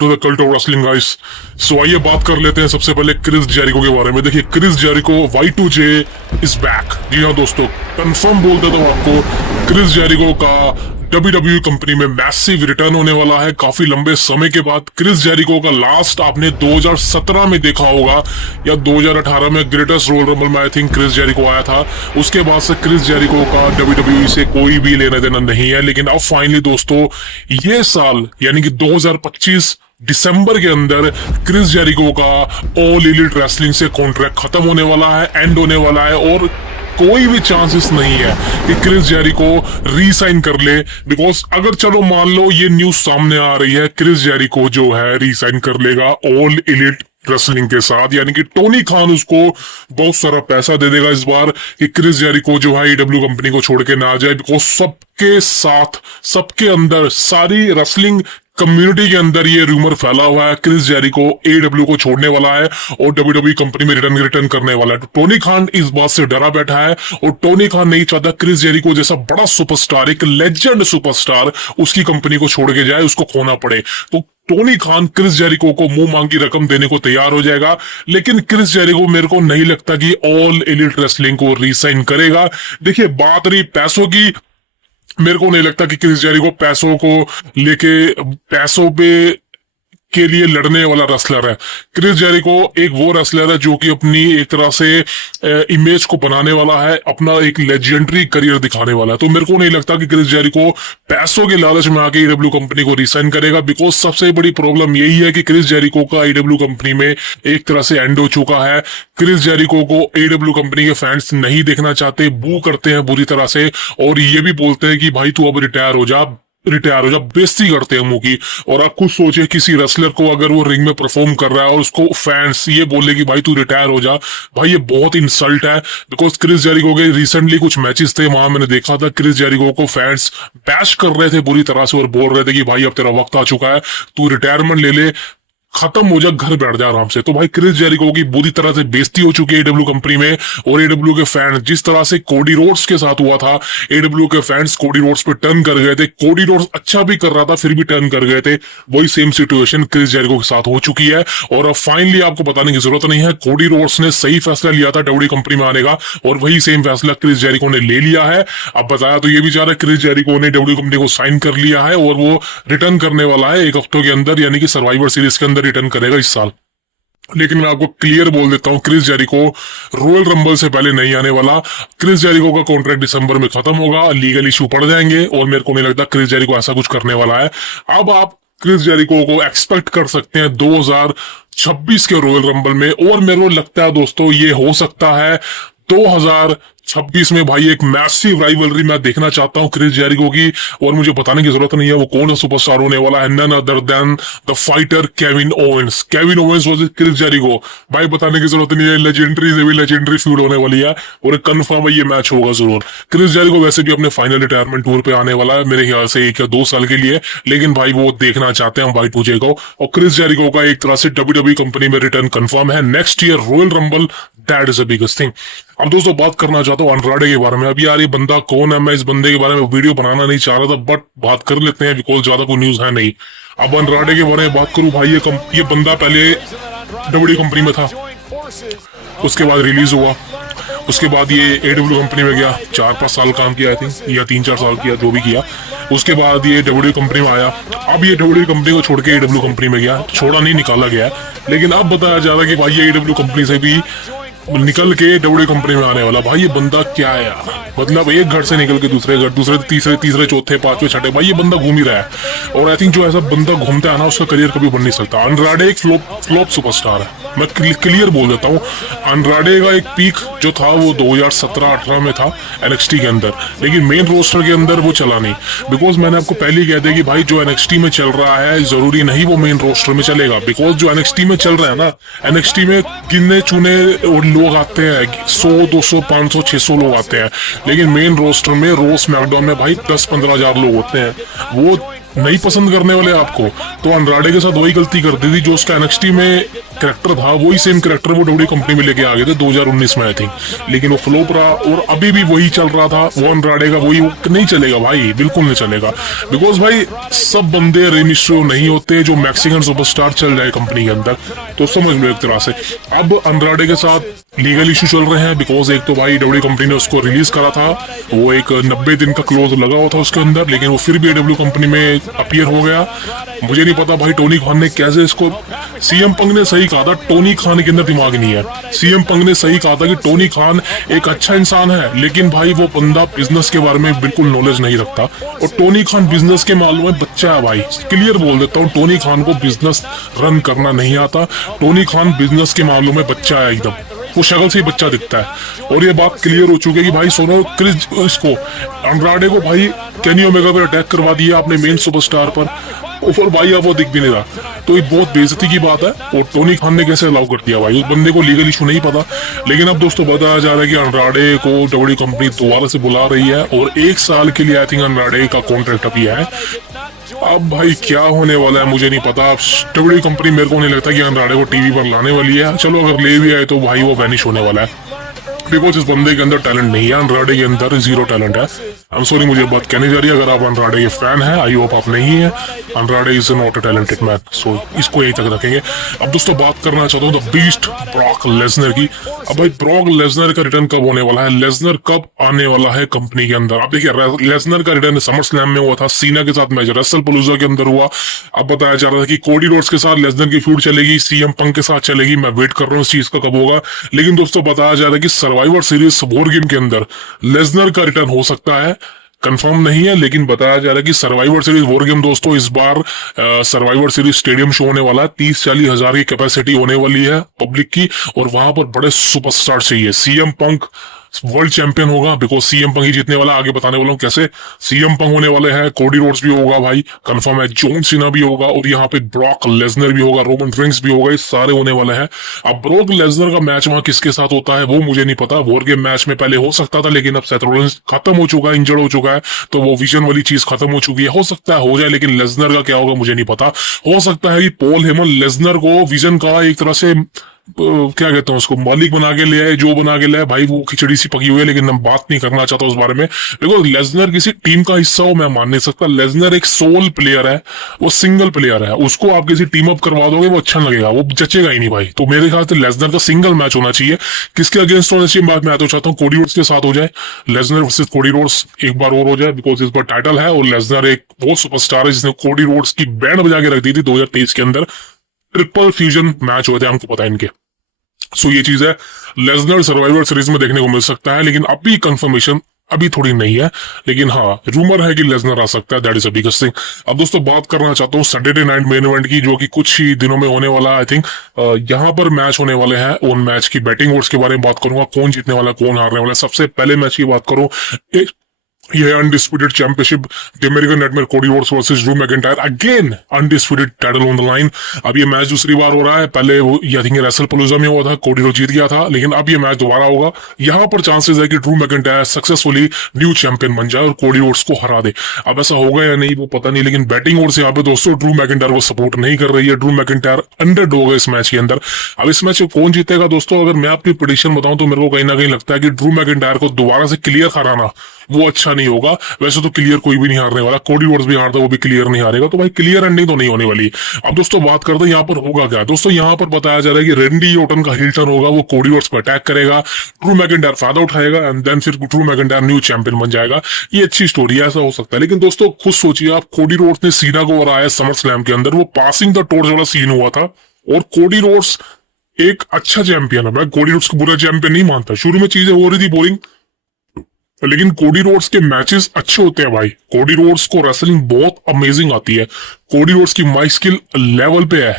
To the cult of wrestling guys. So आइए बात कर लेते हैं सबसे पहले क्रिस जेरिको के बारे में। देखिए Chris Jericho Y2J is back. जी हाँ दोस्तों, कंफर्म बोल देता हूँ आपको, क्रिस जेरिको का WWE कंपनी में मैसिव रिटर्न होने वाला है काफी लंबे समय के बाद। क्रिस जेरिको का लास्ट आपने 2017 में देखा होगा या 2018 में ग्रेटेस्ट रोयल रंबल में आई थिंक क्रिस जेरिको आया था। उसके बाद से क्रिस जेरिको का WWE से कोई भी लेना देना नहीं है। लेकिन अब फाइनली दोस्तों ये साल यानी कि 2025 दिसंबर के अंदर क्रिस जेरिको का ऑल एलिट रेसलिंग से कॉन्ट्रैक्ट खत्म होने वाला है, एंड होने वाला है, और कोई भी चांसेस नहीं है कि क्रिस जेरिको रीसाइन कर ले। बिकॉज अगर चलो मान लो ये न्यूज सामने आ रही है क्रिस जेरिको जो है रीसाइन कर लेगा ऑल एलिट रेसलिंग के साथ, यानी कि टोनी खान उसको बहुत सारा पैसा दे देगा इस बार कि क्रिस जेरिको जो है AEW कंपनी को छोड़ के ना जाए। बिकॉज सबके साथ, सबके अंदर, सारी रेसलिंग कम्युनिटी के अंदर ये रूमर फैला हुआ है क्रिस जेरिको AEW को छोड़ने वाला है और WWE कंपनी में रिटर्न करने वाला है। तो टोनी खान इस बात से डरा बैठा है और टोनी खान नहीं चाहता क्रिस जेरिको जैसा बड़ा सुपरस्टार, एक लेजेंड सुपरस्टार उसकी कंपनी को छोड़ के जाए, उसको खोना पड़े। तो टोनी खान क्रिस जेरिको को मुंह मांगी रकम देने को तैयार हो जाएगा। लेकिन क्रिस जेरिको मेरे को नहीं लगता कि ऑल एलिट रेसलिंग को रीसाइन करेगा। देखिए बात रही पैसों की, मेरे को नहीं लगता कि क्रिस जेरिको पैसों को लेके, पैसों पे के लिए लड़ने वाला रेसलर है। क्रिस जेरिको एक वो रेसलर है जो कि अपनी एक तरह से इमेज को बनाने वाला है, अपना एक लेजेंडरी करियर दिखाने वाला है। तो मेरे को नहीं लगता कि क्रिस जेरिको पैसों के लालच में आके AEW कंपनी को रिसाइन करेगा। बिकॉज सबसे बड़ी प्रॉब्लम यही है कि क्रिस जेरिको का AEW कंपनी में एक तरह से एंड हो चुका है। क्रिस जेरिको को AEW कंपनी के फैंस नहीं देखना चाहते, बू करते हैं बुरी तरह से, और ये भी बोलते हैं कि भाई तू अब रिटायर हो जा, बेइज्जती करते हैं मुंह की। और आप खुद सोचिए किसी रेसलर को अगर वो रिंग में परफॉर्म कर रहा है और उसको फैंस ये बोले कि भाई तू रिटायर हो जा, भाई ये बहुत इंसल्ट है। बिकॉज क्रिस जेरिको के रिसेंटली कुछ मैचेस थे, वहां मैंने देखा था क्रिस जेरिको को फैंस बैश कर रहे थे बुरी तरह से और बोल रहे थे कि भाई अब तेरा वक्त आ चुका है, तू रिटायरमेंट ले ले, खत्म हो जा, घर बैठ जा आराम से। तो भाई क्रिस जेरिको की बुरी तरह से बेइज्जती हो चुकी है AEW कंपनी में। और AEW के फैंस, जिस तरह से कोडी रोड्स के साथ हुआ था, AEW के फैंस कोडी रोड्स पे टर्न कर गए थे। कोडी रोड्स अच्छा भी कर रहा था फिर भी टर्न कर गए थे। वही सेम सिचुएशन क्रिस जेरिको के साथ हो चुकी है। और अब फाइनली आपको बताने की जरूरत नहीं है, कोडी रोड्स ने सही फैसला लिया था WWE कंपनी में आने का, और वही सेम फैसला क्रिस जेरिको ने ले लिया है। अब बताया तो ये भी जा रहा है क्रिस जेरिको ने WWE कंपनी को साइन कर लिया है और वो रिटर्न करने वाला है 1 हफ्तों के अंदर, यानी कि सर्वाइवर सीरीज के अंदर रिटर्न करेगा इस साल। लेकिन मैं आपको क्लियर बोल देता हूं, क्रिस जेरिको रॉयल रंबल से पहले नहीं आने वाला। क्रिस जेरिको का कॉन्ट्रैक्ट दिसंबर में खत्म होगा, लीगल इशू पड़ जाएंगे, और मेरे को नहीं लगता क्रिस जेरिको ऐसा कुछ करने वाला है। अब आप क्रिस जेरिको को एक्सपेक्ट कर सकते हैं 2026 के रॉयल रंबल में। और मेरे को लगता है दोस्तों ये हो सकता है 2026 में भाई एक मैसिव राइवलरी मैं देखना चाहता हूं क्रिस जेरिको की। और मुझे बताने की जरूरत नहीं है वो कौन सा सुपरस्टार होने वाला है, none other than the fighter Kevin Owens. Kevin Owens versus Chris Jericho, भाई बताने की जरूरत नहीं है, लेजेंडरी से भी लेजेंडरी फ्यूड होने वाली है और कंफर्म है ये मैच होगा जरूर। क्रिस जेरिको वैसे भी अपने फाइनल रिटायरमेंट टूर पे आने वाला है मेरे ख्याल से 1 या 2 साल के लिए, लेकिन भाई वो देखना चाहते हैं Y2J को। और क्रिस जेरिको का एक तरह से WWE कंपनी में रिटर्न कंफर्म है next year royal rumble, that is the biggest thing. अब दोस्तों बात करना चाहता हूँ अनराडे के बारे में। अब यार ये बंदा कौन है, मैं इस बंदे के बारे में वीडियो बनाना नहीं चाह रहा था, बट बात कर लेते हैं बिकॉज ज्यादा कोई न्यूज है नहीं। अब अनराडे के बारे में बात करूं, भाई ये बंदा पहले WWE कंपनी में था, उसके बाद रिलीज हुआ, उसके बाद ये AEW कंपनी में गया, 4-5 साल काम किया आई थिंक, या 3-4 साल किया, जो भी किया। उसके बाद ये WWE कंपनी में आया, अब ये WWE कंपनी को छोड़ के AEW कंपनी में गया, छोड़ा नहीं, निकाला गया। लेकिन अब बताया जा रहा है कि भाई ये AEW कंपनी से भी निकल के WWE कंपनी में आने वाला। भाई ये बंदा क्या है यार, मतलब एक घर से निकल के दूसरे घर, दूसरे तीसरे चौथे पांचवे छठे, भाई ये बंदा घूम ही रहा है। और आई थिंक जो ऐसा बंदा घूमता है ना उसका करियर कभी बन नहीं सकता। अनराडे एक फ्लॉप सुपरस्टार है, मैं क्लियर बोल देता हूँ। अनराडे का एक पीक जो था वो 2017-18 में था NXT के अंदर, लेकिन मेन रोस्टर के अंदर वो चला नहीं। बिकॉज मैंने आपको पहले ही कह दिया कि भाई जो NXT में चल रहा है जरूरी नहीं वो मेन रोस्टर में चलेगा। बिकॉज जो NXT में चल रहा है ना, NXT में गिने चुने लोग आते हैं, 100, 200, 500, 600 लोग आते हैं। लेकिन मेन रोस्टर में, रो स्मैकडाउन में भाई 10-15 हजार लोग होते हैं। वो नहीं पसंद करने वाले आपको, तो अंड्राडे के साथ वही गलती कर दी थी जो उसका एनएक्सटी में कैरेक्टर था, वही सेम कैरेक्टर वो डब्ल्यू कंपनी में लेके आ गए थे 2019 में आई थिंक, लेकिन वो फ्लॉप रहा और अभी भी वही चल रहा था वो अंड्राडे का, वही नहीं चलेगा भाई, बिल्कुल नहीं चलेगा। बिकॉज भाई सब बंदे रे मिस्ट्रियो नहीं होते जो मैक्सिकन सुपरस्टार चल जाए कंपनी के अंदर, तो समझ लो एक तरह से। अब अंड्राडे के साथ लीगल इशू चल रहे हैं, बिकॉज एक तो भाई डब्ल्यू कंपनी ने उसको रिलीज करा था, वो एक 90 दिन का क्लोज लगा हुआ था उसके अंदर, लेकिन वो फिर भी डब्ल्यू कंपनी में अपीयर हो गया। मुझे नहीं पता भाई टोनी खान ने कैसे इसको, सीएम पंग ने सही कहा था टोनी खान के अंदर दिमाग नहीं है, सीएम पंग ने सही कहा था कि टोनी खान एक अच्छा इंसान है, लेकिन भाई वो बंदा बिजनेस के बारे में बिल्कुल नॉलेज नहीं रखता, और टोनी खान बिजनेस के मामलों में बच्चा है भाई, क्लियर बोल देता हूँ, टोनी खान को बिजनेस रन करना नहीं आता, टोनी खान बिजनेस के मामलों में बच्चा है एकदम, वो शक्ल से ही बच्चा दिखता है। और ये बात क्लियर हो चुकी है कि भाई सोनो क्रिस इसको अंड्राडे को भाई केनी ओमेगा पर अटैक करवा दिया अपने मेन सुपरस्टार पर, और भाई अब वो दिख भी नहीं रहा, तो ये बहुत बेइज्जती की बात है। और टोनी खान ने कैसे अलाउ कर दिया भाई, उस बंदे को लीगल इशू नहीं पता। लेकिन अब दोस्तों बताया जा रहा है कि अंड्राडे को डब्ल्यू कंपनी दोबारा से बुला रही है और 1 साल के लिए आई थिंक अंड्राडे का कॉन्ट्रैक्ट अभी है। अब भाई क्या होने वाला है मुझे नहीं पता, डब्ल्यू कंपनी मेरे को नहीं लगता कि अंड्राडे को टीवी पर लाने वाली है, चलो अगर ले भी आए तो भाई वो वैनिश होने वाला है, बिकॉज इस बंदे के अंदर टैलेंट नहीं है, अंड्राडे के अंदर जीरो टैलेंट है। आई एम सॉरी मुझे बात कहनी जा रही है, अगर आप अंड्राडे के फैन हैं, आई होप आप नहीं है, Andrade is not a talented man, so इसको यहीं तक रखेंगे। अब दोस्तों बात करना चाहता हूँ द बीस्ट ब्रॉक लेसनर की। अब भाई ब्रॉक लेसनर का रिटर्न कब होने वाला है, लेसनर कब आने वाला है कंपनी के अंदर। अब देखिए लेसनर का रिटर्न समर स्लैम में हुआ था, सीना के साथ मैच रेसल पलूजा के अंदर हुआ। अब बताया जा रहा था कि कोडी रोड्स के साथ लेसनर की फ्यूड चलेगी, सीएम पंक के साथ चलेगी, मैं वेट कर रहा हूँ इस चीज का कब होगा। लेकिन दोस्तों बताया जा रहा है कि सर्वाइवर सीरीज वॉर गेम के अंदर लेसनर का रिटर्न हो सकता है, कंफर्म नहीं है, लेकिन बताया जा रहा है कि सर्वाइवर सीरीज वॉर गेम दोस्तों इस बार सर्वाइवर सीरीज स्टेडियम शो होने वाला है, 30-40 हजार की कैपेसिटी होने वाली है पब्लिक की, और वहां पर बड़े सुपरस्टार चाहिए। सीएम पंक वर्ल्ड चैंपियन होगा, बिकॉज सीएम पंक ही जीतने वाला, आगे बताने वाला हूँ कैसे। सीएम पंक होने वाले हैं, कोडी रोड्स भी होगा भाई कंफर्म है, जॉन सीना भी होगा, और यहाँ पे ब्रॉक लेसनर भी होगा, रोमन रिंग्स भी होगा, ये सारे होने वाले हैं। अब ब्रॉक लेसनर का मैच वहां किसके साथ होता है वो मुझे नहीं पता, वॉर गेम मैच में पहले हो सकता था, लेकिन अब सेथ रॉलिंस खत्म हो चुका है, इंजर्ड हो चुका है, तो वो विजन वाली चीज खत्म हो चुकी है। हो सकता है हो जाए, लेकिन लेसनर का क्या होगा मुझे नहीं पता। हो सकता है कि पॉल हेमन लेसनर को विजन का एक तरह से क्या कहते हैं उसको मालिक बना के ले आए, जो बना के ले आए भाई, वो खिचड़ी सी पकी हुई है, लेकिन मैं बात नहीं करना चाहता उस बारे में, बिकॉज लेसनर किसी टीम का हिस्सा हो मैं मान नहीं सकता। लेसनर एक सोल प्लेयर है, वो सिंगल प्लेयर है, उसको आप किसी टीम अप करवा दोगे वो अच्छा लगेगा, वो जचेगा ही नहीं भाई। तो मेरे ख्याल से लेसनर का सिंगल मैच होना चाहिए। किसके अगेंस्ट होना चाहिए बात मैं तो चाहता हूँ कोडी रोड्स के साथ हो जाए, लेसनर वर्सेस कोडी रोड्स एक बार और हो जाए, बिकॉज इस बार टाइटल है और लेसनर एक वो सुपरस्टार है जिसने कोडी रोड्स की बैंड बजा के रख दी थी 2023 के अंदर। ट्रिपल फ्यूजन मैच हुए थे हमको पता है इनके। सो ये चीज है लेसनर सर्वाइवर सीरीज में देखने को मिल सकता है, लेकिन अभी कंफर्मेशन अभी थोड़ी नहीं है, लेकिन हाँ रूमर है कि लेसनर आ सकता है, that is a biggest thing. अब दोस्तों बात करना चाहता हूँ सैटरडे नाइट मेन इवेंट की, जो कि कुछ ही दिनों में होने वाला है। आई थिंक यहाँ पर मैच होने वाले हैं, उन मैच की बैटिंग ओड्स के बारे में बात करूंगा, कौन जीतने वाला कौन हारने वाला है। सबसे पहले मैच की बात करूं, ये undisputed championship the American nightmare Cody Rhodes versus Drew McIntyre, again undisputed title on the line. अब ये मैच दूसरी बार हो रहा है, पहले वो आई थिंक रेसल पलूजा में हुआ था, कोडी रोड जीत गया था, लेकिन अब ये मैच दोबारा होगा। यहाँ पर चांसेस है कि Drew McIntyre successfully new champion बन जाए और कोडी रोड्स को हरा दे। अब ऐसा होगा या नहीं वो पता नहीं, लेकिन बैटिंग ओर से यहाँ पे दोस्तों ड्रू मैकिंटायर को सपोर्ट नहीं कर रही है। ड्रू मैकिंटायर अंडरडॉग होगा इस मैच के अंदर। अब इस मैच में कौन जीतेगा दोस्तों, अगर मैं अपनी प्रेडिक्शन बताऊं तो मेरे को कहीं ना कहीं लगता है कि ड्रू मैकिंटायर को दोबारा से क्लियर हराना वो अच्छा नहीं होगा। वैसे तो क्लियर कोई भी नहीं हारने वाला, कोडी रोड्स भी हारता वो भी क्लियर नहीं हारेगा, तो भाई क्लियर एंडिंग तो नहीं होने वाली। अब दोस्तों बात करते हैं यहाँ पर होगा क्या। दोस्तों यहाँ पर बताया जा रहा है कि रेंडी ओटन का हिल टर्न होगा, वो कोडी रोड्स पर अटैक करेगा, ड्रू मैकिंटायर फायदा उठाएगा एंड देन फिर ड्रू मैकिंटायर न्यू चैंपियन बन जाएगा। ये अच्छी स्टोरी है, ऐसा हो सकता है। लेकिन दोस्तों खुद सोचिए आप, कोडी रोड्स ने सीना को हराया समर स्लैम के अंदर, वो पासिंग द टॉर्च वाला सीन हुआ था, और कोडी रोड्स एक अच्छा चैंपियन है। मैं कोडी रोड्स को बुरा चैंपियन नहीं मानता, शुरू में चीजें हो रही थी बोरिंग, लेकिन कोडी रोड्स के मैचेस अच्छे होते हैं भाई। कोडी रोड्स को रेसलिंग बहुत अमेजिंग आती है, कोडी रोड्स की माइक स्किल लेवल पे है।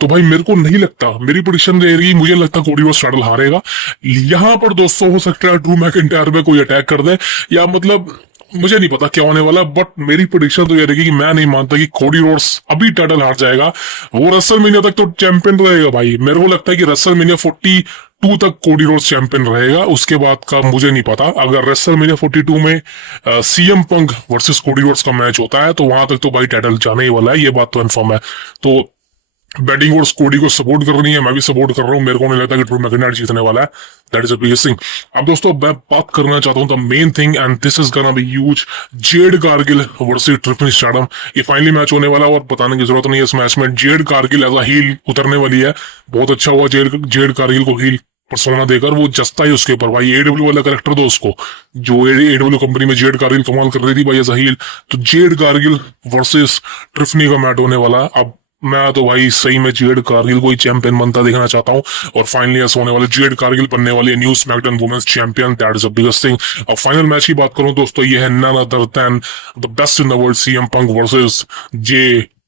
तो भाई मेरे को नहीं लगता, मेरी प्रेडिक्शन रहेगी, मुझे लगता है कोडी रोड्स टाइटल हारेगा। यहाँ पर दोस्तों हो सकता है ड्रू मैकिंटायर पे कोई अटैक कर दे, या मतलब मुझे नहीं पता क्या होने वाला, बट मेरी प्रेडिक्शन तो ये रहेगी कि मैं नहीं मानता कि कोडी रोड्स अभी टाइटल हार जाएगा। वो रेसलमेनिया तक तो चैंपियन रहेगा भाई। मेरे को लगता है कि रेसलमेनिया 42 2 तक कोडी रोड्स चैंपियन रहेगा, उसके बाद का मुझे नहीं पता। अगर रेसलमेनिया 42 में CM Punk versus Cody Rhodes का मैच होता है तो वहां तक तो भाई टाइटल जाने ही वाला है, ये बात तो कंफर्म है। तो बैटिंग वर्स कोडी को सपोर्ट करनी है, मैं भी सपोर्ट कर रहा हूँ। मेरे को नहीं लगता कि ड्रू मैकइंटायर जीतने वाला है, that is a biggest thing. अब दोस्तों मैं बात करना चाहता हूँ the main thing, and this is gonna be huge, Jade Cargill versus ट्रिफनी stardom. ये फाइनली मैच होने वाला है और बताने की जरूरत नहीं है, इस मैच में Jade Cargill as a heel उतरने वाली है। बहुत अच्छा हुआ जेड कारगिल को हील पर्सोना देकर, वो जस्ता ही उसके ऊपर भाई, एडब्ल्यू वाला करेक्टर दो उसको, जो एडब्ल्यू कंपनी में जेड कारगिल कमाल कर रही थी भाई एज अ हील। तो जेड कारगिल वर्सेस ट्रिफनी का मैच होने वाला है। अब मैं तो भाई सही में जेड कारगिल को ही चैंपियन बनता देखना चाहता हूँ, और फाइनली ऐसा होने वाले जेड कारगिल बनने वाली है new SmackDown women's champion, that is the biggest thing. अब फाइनल मैच की बात करूं दोस्तों, ये है none other than the best in the world, CM Punk versus Jey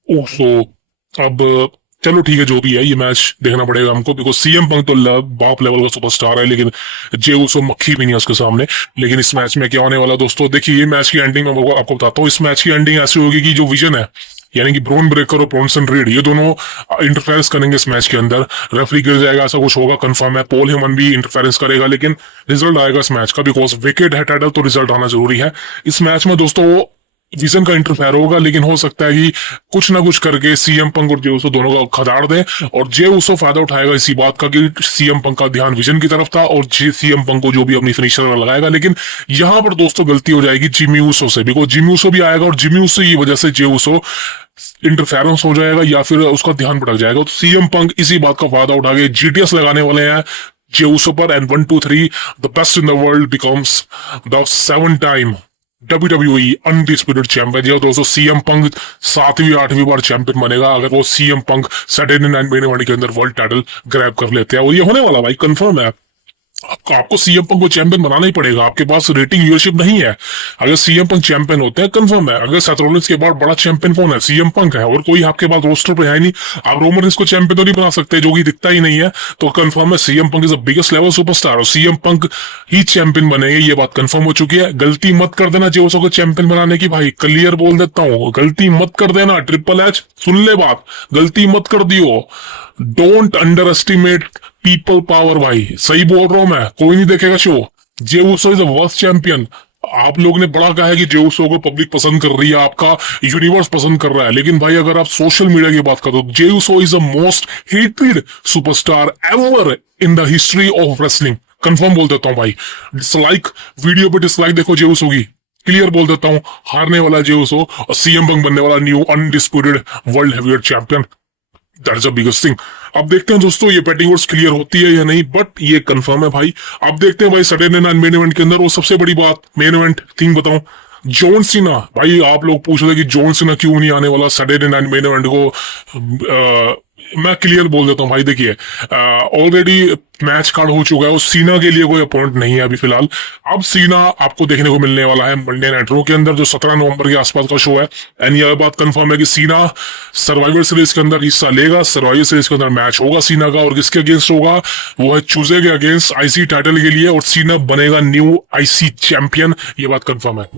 Uso. अब चलो ठीक है, जो भी है ये मैच देखना पड़ेगा हमको, बिकॉज सीएम पंक तो बाप लेवल का सुपरस्टार है, लेकिन जे ऊसो मक्खी भी नहीं है उसके सामने। लेकिन इस मैच में क्या होने वाला दोस्तों, देखिए ये मैच की एंडिंग में आपको बताता हूँ। इस मैच की एंडिंग ऐसी होगी कि जो विजन है, यानी कि ब्रॉन ब्रेकर और ब्रॉनसन रीड, ये दोनों इंटरफेरेंस करेंगे इस मैच के अंदर। रेफरी गिर जाएगा, ऐसा कुछ होगा कंफर्म है। पॉल हेमन भी इंटरफेरेंस करेगा, लेकिन रिजल्ट आएगा इस मैच का, बिकॉज विकेट है टाइटल, तो रिजल्ट आना जरूरी है। इस मैच में दोस्तों विजन का इंटरफेयर होगा, लेकिन हो सकता है कि कुछ ना कुछ करके सीएम पंक और जे ऊसो दोनों का खदाड़ दे, और जे ऊसो फायदा उठाएगा इसी बात का कि सीएम पंक का ध्यान विजन की तरफ था, और सीएम पंक को जो भी अपनी फिनिशर लगाएगा। लेकिन यहां पर दोस्तों गलती हो जाएगी जिमी ऊसो से, बिकॉज जिमी ऊसो भी आएगा, और जिमी ऊसो की वजह से जे ऊसो इंटरफेरेंस हो जाएगा या फिर उसका ध्यान भटक जाएगा। तो सीएम पंक इसी बात का फायदा उठा के जीटीएस लगाने वाले हैं जे ऊसो पर, and 1 2 3 the best in the world becomes the 7 time WWE undisputed champion. जो दोस्तों सीएम पंक 7वीं 8वीं बार चैंपियन बनेगा अगर वो CM Punk Saturday night main event के अंदर वर्ल्ड टाइटल ग्रैब कर लेते हैं, और ये होने वाला भाई कंफर्म है। आपको सीएम पंक को चैंपियन बनाना ही पड़ेगा, आपके पास रेटिंग व्यूअरशिप नहीं है। अगर सीएम पंक चैंपियन होते हैं कंफर्म है, अगर सेथ रॉलिंस के बाद बड़ा चैंपियन कौन है, सीएम पंक है, और कोई आपके पास रोस्टर पे है नहीं। आप रोमन रेंस को चैंपियन तो नहीं बना सकते, जो कि दिखता ही नहीं है। तो कंफर्म है CM Punk is the biggest level superstar, और सीएम पंक ही चैंपियन बनेंगे, ये बात कंफर्म हो चुकी है। गलती मत कर देना जे ऊसो को चैंपियन बनाने की, भाई क्लियर बोल देता हूँ, गलती मत कर देना। ट्रिपल एच सुन ले बात, गलती मत कर दियो। Don't under estimate people power, भाई सही बोल रहा हूं मैं, कोई नहीं देखेगा show. J Uso is the worst champion. आप लोग ने बड़ा कहा है कि जे ऊसो को पब्लिक पसंद कर रही है, आपका यूनिवर्स पसंद कर रहा है, लेकिन भाई अगर आप सोशल मीडिया की बात करो, Jey Uso is the most hated superstar ever in the history of wrestling. Confirm बोल देता हूं भाई, डिसलाइक वीडियो पे डिसलाइक देखो जे ऊसो की, क्लियर बोल देता हूं, हारने वाला जे ऊसो और सीएम पंक बनने वाला new undisputed world heavyweight champion, that is the biggest thing. अब देखते हैं दोस्तों ये पेटिंग वर्ड्स क्लियर होती है या नहीं, बट ये कंफर्म है भाई। अब देखते हैं भाई सैटरडे नाइट मेन इवेंट के अंदर, वो सबसे बड़ी बात मेन इवेंट थिंग बताऊं, जॉन सीना। भाई आप लोग पूछ रहे कि जॉन सीना क्यों नहीं आने वाला सैटरडे नाइट मेन इवेंट को, मैं क्लियर बोल देता हूं भाई। देखिए ऑलरेडी मैच कार्ड हो चुका है, और सीना के लिए कोई अपॉइंट नहीं है अभी फिलहाल। अब सीना आपको देखने को मिलने वाला है मंडे नाइट रो के अंदर, जो 17 नवंबर के आसपास का शो है। एंड यह बात कंफर्म है कि सीना सर्वाइवर सीरीज के अंदर हिस्सा लेगा, सर्वाइवर सीरीज के अंदर मैच होगा सीना का, और किसके अगेंस्ट होगा, वो है चूजे के अगेंस्ट आईसी टाइटल के लिए, और सीना बनेगा न्यू आईसी चैंपियन, ये बात कंफर्म है।